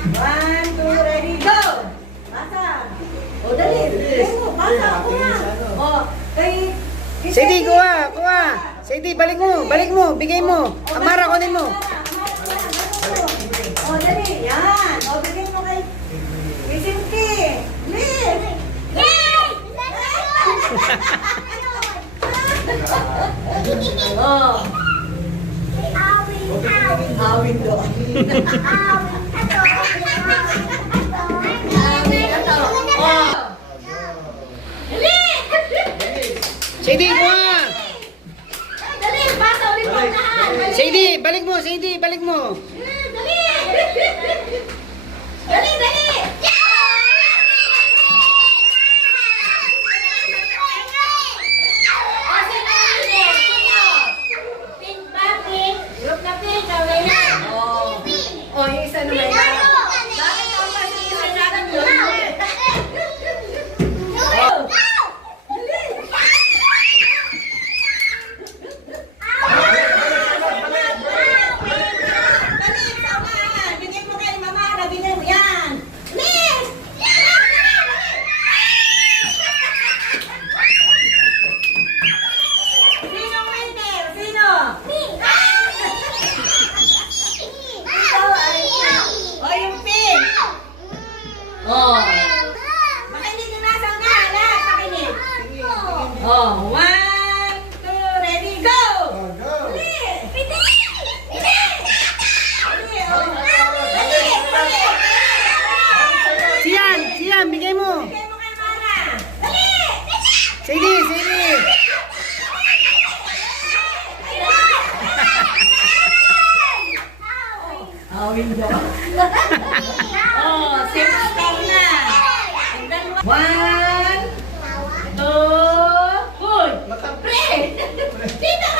One, two, ready, go! Basa. O, dali. Basa, ako na. O, kay... Sadie, kuha, kuha. Sadie, balik mo, bigay mo. Amara, kunin mo. O, dali. Yan. O, bigay mo kay... Kay Simki. Liz! Yay! O. Awin doon. Sadie, kuha. Dali, basa ulit mo unahan. Sadie, balik mo, Sadie, balik mo. Dali! Dali, dali! Oh, yung isa naman. Bakit ako kasi sinasabi yun? Bigyan mo kay mama, nabigyan mo yan. Liz! Sino winner? Sino? Oh, yung pink. Oh. Makinig yung nasa unahan. Lahat makinig. Oh, one, two, ready, go! Liz! Siyan, bigay mo. Bigay mo kay Mara. Dali! Sadie. Awin daw. Oh, same star na. Tignan mo. One, two, hoy! Pre! Dito ka!